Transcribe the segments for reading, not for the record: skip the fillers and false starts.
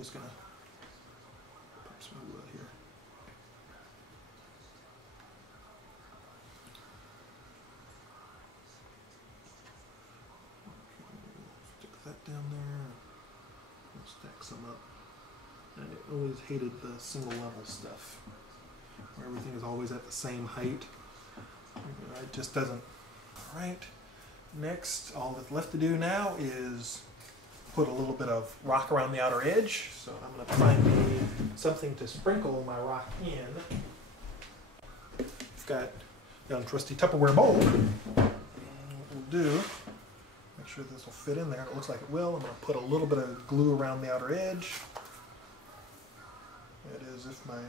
just gonna put some glue here. Stick that down there. We'll stack some up. And I always hated the single level stuff, where everything is always at the same height. It just doesn't. All right. Next, all that's left to do now is put a little bit of rock around the outer edge. So I'm going to find me something to sprinkle my rock in. I've got a trusty Tupperware bowl. And what we'll do, make sure this will fit in there. It looks like it will. I'm going to put a little bit of glue around the outer edge. It is if my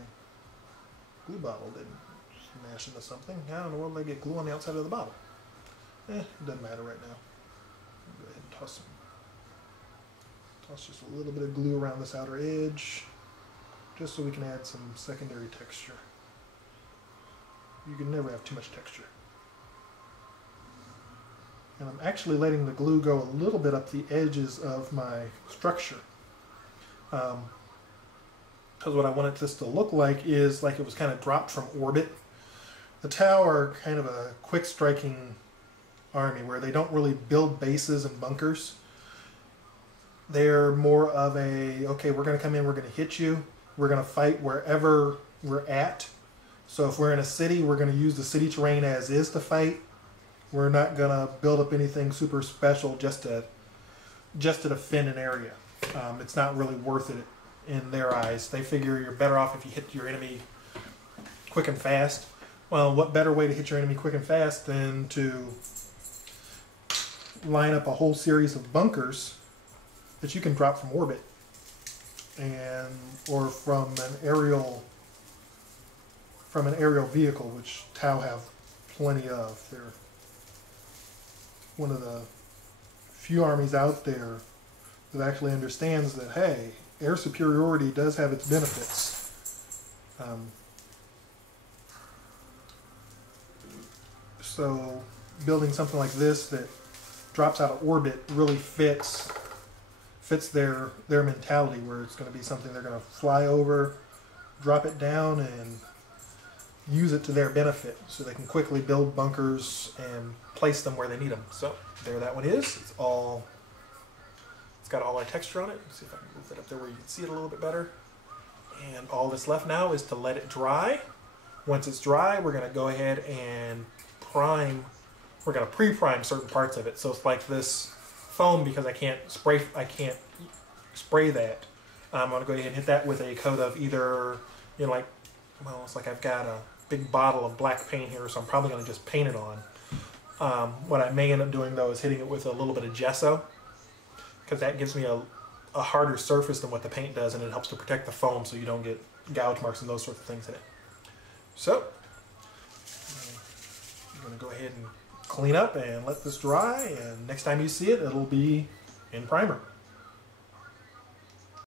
glue bottle didn't smash into something. I don't know where they get glue on the outside of the bottle. It doesn't matter right now. Go ahead and toss just a little bit of glue around this outer edge, just so we can add some secondary texture. You can never have too much texture. And I'm actually letting the glue go a little bit up the edges of my structure. Because what I wanted this to look like is like it was kind of dropped from orbit. The Tau are kind of a quick striking army where they don't really build bases and bunkers. They're more of a, okay, we're going to come in, we're going to hit you, we're going to fight wherever we're at. So if we're in a city, we're going to use the city terrain as is to fight. We're not going to build up anything super special just to defend an area. It's not really worth it in their eyes. They figure you're better off if you hit your enemy quick and fast. Well, what better way to hit your enemy quick and fast than to line up a whole series of bunkers that you can drop from orbit or from an aerial vehicle, which Tau have plenty of. They're one of the few armies out there that actually understands that, hey, air superiority does have its benefits. So building something like this that drops out of orbit really fits their mentality, where it's going to be something they're going to fly over, drop it down, and use it to their benefit, so they can quickly build bunkers and place them where they need them. So there that one is. It's got all our texture on it. Let's see if I can move that up there where you can see it a little bit better. And all that's left now is to let it dry. Once it's dry, we're going to go ahead and prime. We're going to pre-prime certain parts of it. So it's like this foam, because I can't spray that. I'm going to go ahead and hit that with a coat of either, it's like I've got a big bottle of black paint here, so I'm probably going to just paint it on. What I may end up doing though is hitting it with a little bit of gesso, because that gives me a harder surface than what the paint does, and it helps to protect the foam so you don't get gouge marks and those sorts of things in it. So I'm going to go ahead and clean up and let this dry, and next time you see it, it'll be in primer.